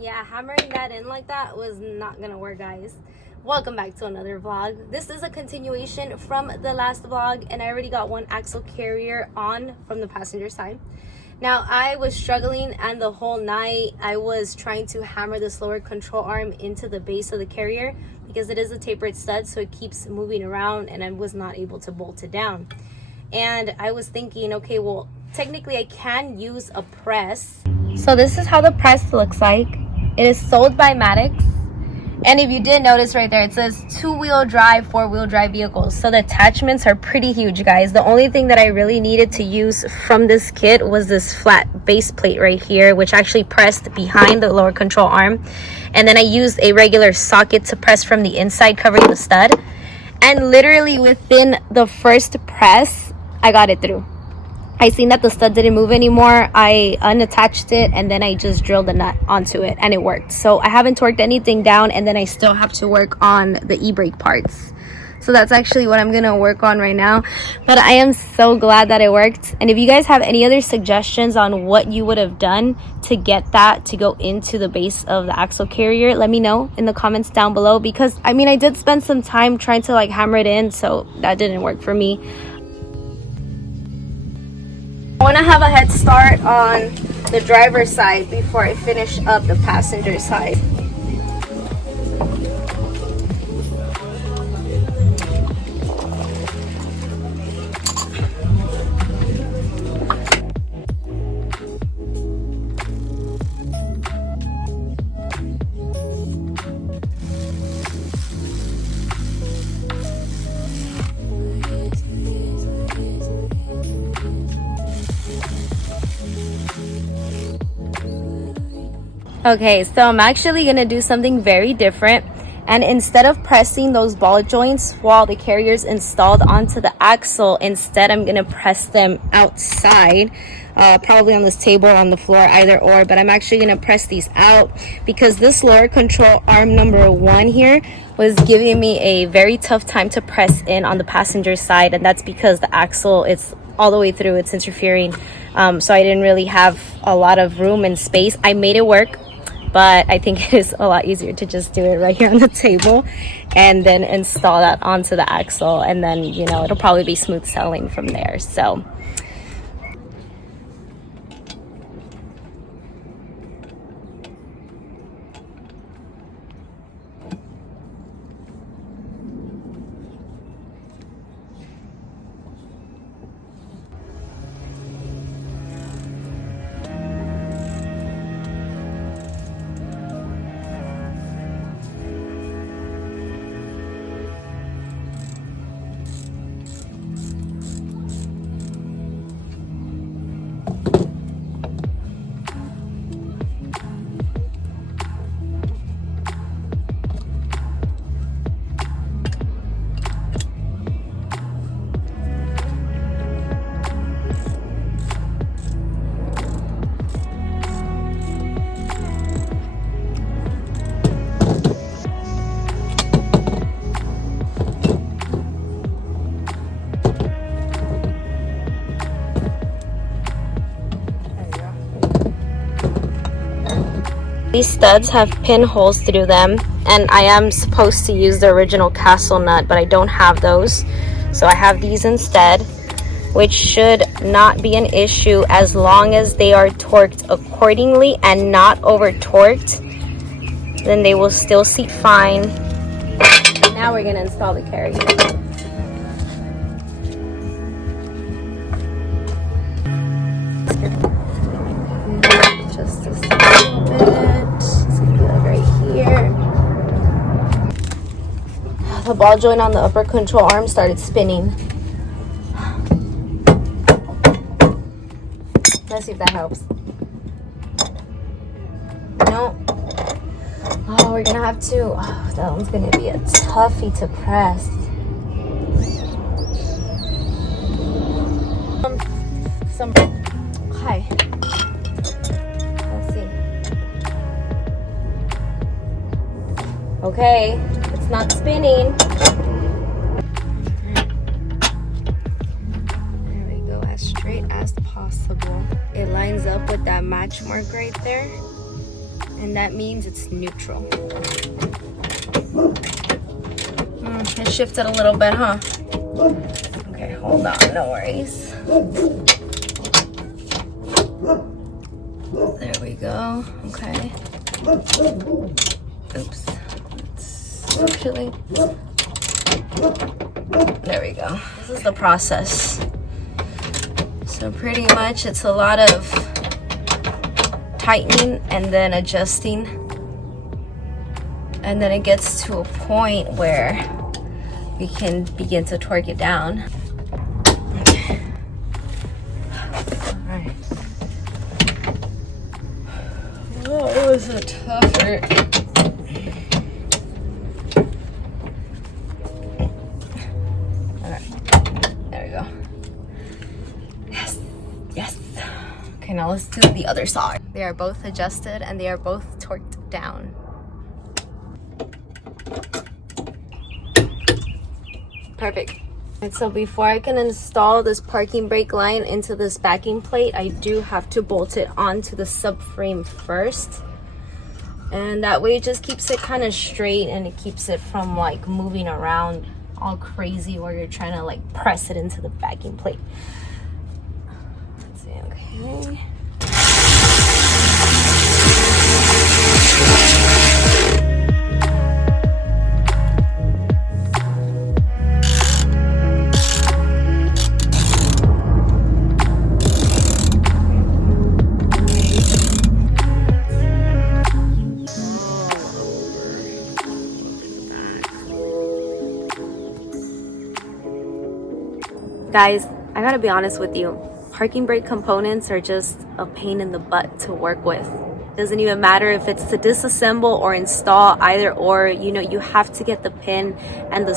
Yeah, hammering that in like that was not gonna work, guys. Welcome back to another vlog. This is a continuation from the last vlog, and I already got one axle carrier on from the passenger side. Now, I was struggling, and the whole night I was trying to hammer this lower control arm into the base of the carrier because it is a tapered stud, so it keeps moving around, and I was not able to bolt it down. And I was thinking, okay, well, technically I can use a press. So this is how the press looks like. It is sold by Maddox. And if you did notice right there, it says 2-wheel drive, 4-wheel drive vehicles. So the attachments are pretty huge, guys. The only thing that I really needed to use from this kit was this flat base plate right here, which actually pressed behind the lower control arm. And then I used a regular socket to press from the inside, covering the stud. And literally within the first press, I got it through. I seen that the stud didn't move anymore. I unattached it, and then I just drilled the nut onto it, and it worked. So I haven't torqued anything down, and then I still have to work on the e-brake parts. So that's actually what I'm gonna work on right now. But I am so glad that it worked. And if you guys have any other suggestions on what you would have done to get that to go into the base of the axle carrier, let me know in the comments down below, because I mean, I did spend some time trying to like hammer it in, so that didn't work for me. I want to have a head start on the driver's side before I finish up the passenger side. Okay, so I'm actually gonna do something very different, and instead of pressing those ball joints while the carrier's installed onto the axle, instead I'm gonna press them outside, probably on this table or on the floor, either or. But I'm actually gonna press these out because this lower control arm number 1 here was giving me a very tough time to press in on the passenger side, and that's because the axle, it's all the way through, it's interfering. So I didn't really have a lot of room and space. I made it work, but I think it is a lot easier to just do it right here on the table and then install that onto the axle, and then, you know, it'll probably be smooth sailing from there. So these studs have pinholes through them, and I am supposed to use the original castle nut, but I don't have those. So I have these instead, which should not be an issue as long as they are torqued accordingly and not over torqued. Then they will still seat fine. Now we're gonna install the carrier. Just a little bit. It's gonna be like right here. The ball joint on the upper control arm started spinning. Let's see if that helps. No. Oh, we're gonna have to. Oh, that one's gonna be a toughie to press. Hi. Let's see. Okay, it's not spinning. There we go, as straight as possible. It lines up with that match mark right there. and that means it's neutral. It shifted a little bit, huh? Okay, hold on, no worries. There we go. Okay. Oops. It's actually. There we go. This is the process. So pretty much it's a lot of tightening and then adjusting. And then it gets to a point where we can begin to torque it down. Okay. Alright. Oh, it was a tougher. Okay, now let's do the other side. They are both adjusted and they are both torqued down. Perfect. And so before I can install this parking brake line into this backing plate, I do have to bolt it onto the subframe first. And that way it just keeps it kind of straight and it keeps it from like moving around all crazy where you're trying to like press it into the backing plate. Let's see, okay. Guys, I gotta be honest with you. Parking brake components are just a pain in the butt to work with. Doesn't even matter if it's to disassemble or install, either or, you know, you have to get the pin and the